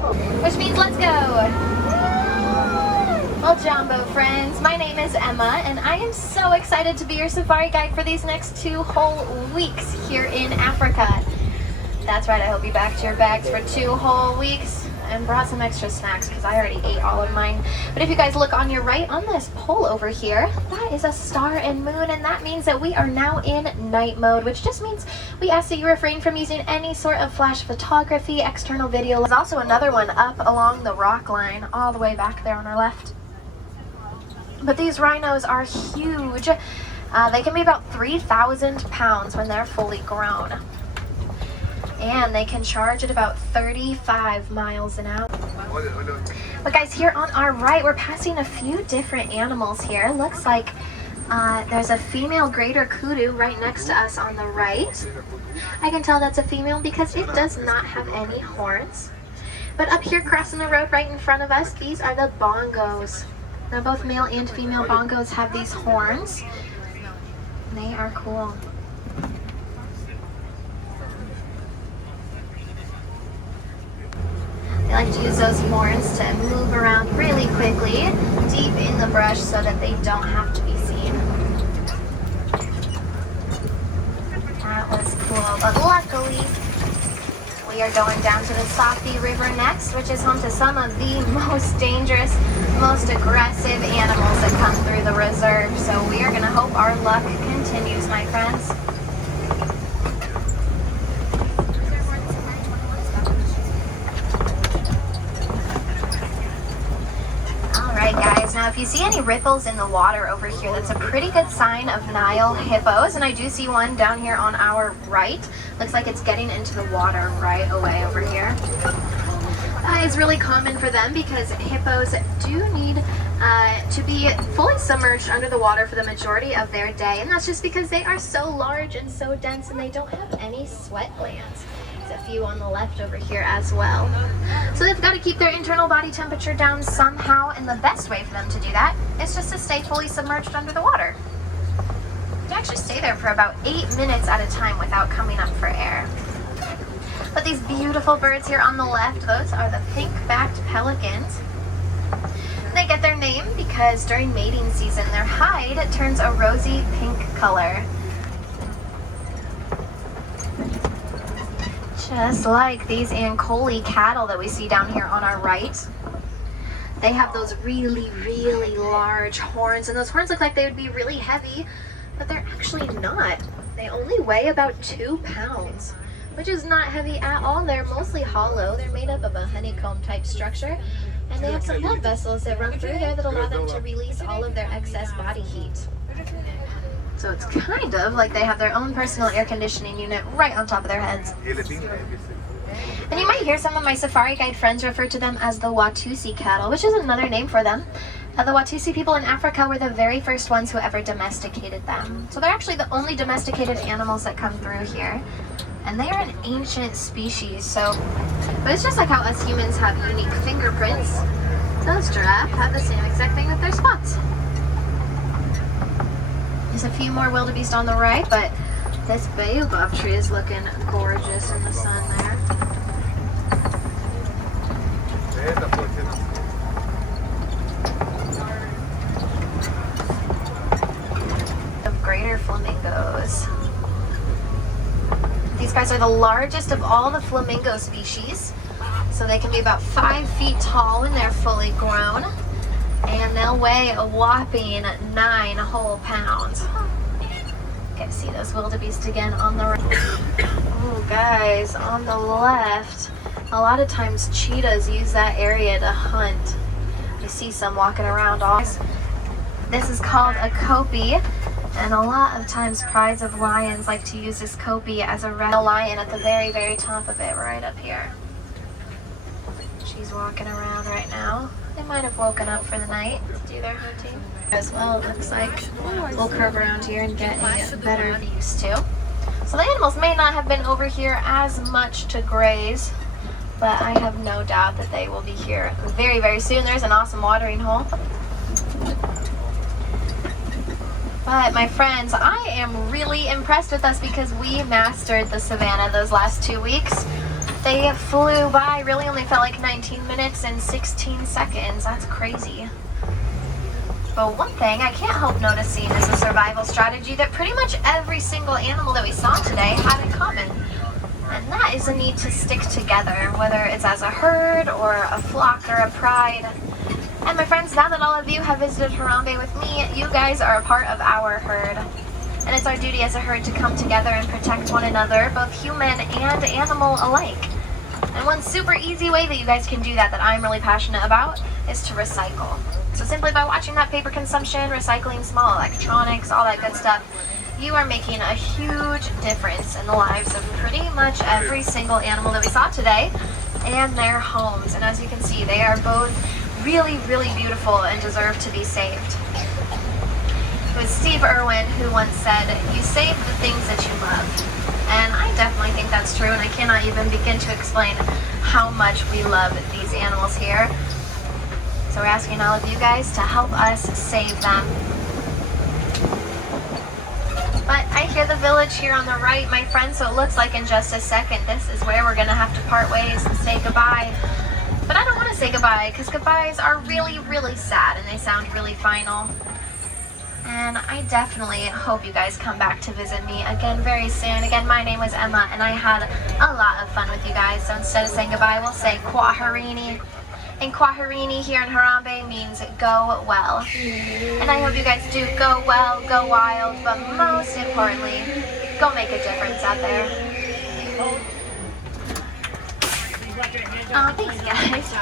Which means let's go. Well, Jumbo friends, my name is Emma, and I am so excited to be your safari guide for these next 2 whole weeks here in Africa. That's right, I hope you packed your bags for 2 whole weeks and brought some extra snacks because I already ate all of mine. But if you guys look on your right on this pole over here, that is a star and moon, and that means that we are now in night mode, which just means we ask that you refrain from using any sort of flash photography, external video. There's also another one up along the rock line all the way back there on our left. But these rhinos are huge. They can be about 3,000 pounds when they're fully grown. And they can charge at about 35 miles an hour. But guys, here on our right, we're passing a few different animals here. Looks like there's a female greater kudu right next to us on the right. I can tell that's a female because it does not have any horns. But up here crossing the road right in front of us, these are the bongos. Now both male and female bongos have these horns. They are cool. They like to use those horns to move around really quickly, deep in the brush so that they don't have to be seen. That was cool, but luckily we are going down to the Safi River next, which is home to some of the most dangerous, most aggressive animals that come through the reserve. So we are going to hope our luck continues, my friends. Alright guys, now if you see any ripples in the water over here, that's a pretty good sign of Nile Hippos, and I do see one down here on our right. Looks like it's getting into the water right away over here. It's really common for them because hippos do need to be fully submerged under the water for the majority of their day, and that's just because they are so large and so dense and they don't have any sweat glands. There's a few on the left over here as well. So they've got to keep their internal body temperature down somehow, and the best way for them to do that is just to stay fully submerged under the water. They actually stay there for about 8 minutes at a time without coming up for air. But these beautiful birds here on the left, those are the pink-backed pelicans. They get their name because during mating season, their hide turns a rosy pink color. Just like these Watusi cattle that we see down here on our right. They have those really, really large horns, and those horns look like they would be really heavy, but they're actually not. They only weigh about 2 pounds, which is not heavy at all. They're mostly hollow. They're made up of a honeycomb type structure, and they have some blood vessels that run through there that allow them to release all of their excess body heat. So it's kind of like they have their own personal air conditioning unit right on top of their heads. And you might hear some of my safari guide friends refer to them as the Watusi cattle, which is another name for them. The Watusi people in Africa were the very first ones who ever domesticated them. So they're actually the only domesticated animals that come through here. And they are an ancient species, but it's just like how us humans have unique fingerprints. Those giraffe have the same exact thing with their spots. There's a few more wildebeest on the right, but this baobab tree is looking gorgeous in the sun there. Of greater flamingos. These guys are the largest of all the flamingo species. So they can be about 5 feet tall when they're fully grown. And they'll weigh a whopping 9 whole pounds. Get to see those wildebeest again on the right. Oh guys, on the left, a lot of times cheetahs use that area to hunt. You see some walking around all. This is called a kopie, and a lot of times prides of lions like to use this kopie as a red lion at the very, very top of it, right up here. She's walking around right now. They might have woken up for the night to do their hunting. As well, it looks like we'll curve around here and get a better view too. So the animals may not have been over here as much to graze, but I have no doubt that they will be here very, very soon. There's an awesome watering hole. But my friends, I am really impressed with us because we mastered the savannah those last 2 weeks. They flew by, really only felt like 19 minutes and 16 seconds. That's crazy. But one thing I can't help noticing is a survival strategy that pretty much every single animal that we saw today had in common. And that is a need to stick together, whether it's as a herd or a flock or a pride. And my friends, now that all of you have visited Harambe with me, you guys are a part of our herd. And it's our duty as a herd to come together and protect one another, both human and animal alike. And one super easy way that you guys can do that I'm really passionate about is to recycle. So simply by watching that paper consumption, recycling small electronics, all that good stuff, you are making a huge difference in the lives of pretty much every single animal that we saw today and their homes. And as you can see, they are both really, really beautiful and deserve to be saved. It was Steve Irwin who once said, "You save the things that you love." And I definitely think that's true, and I cannot even begin to explain how much we love these animals here. So we're asking all of you guys to help us save them. But I hear the village here on the right, my friends, so it looks like in just a second this is where we're going to have to part ways and say goodbye. But I don't want to say goodbye, because goodbyes are really, really sad, and they sound really final. And I definitely hope you guys come back to visit me again very soon. Again, my name was Emma, and I had a lot of fun with you guys. So instead of saying goodbye, we'll say Kwaherini. And Kwaherini here in Harambe means go well. And I hope you guys do go well, go wild, but most importantly, go make a difference out there. Oh, thanks guys.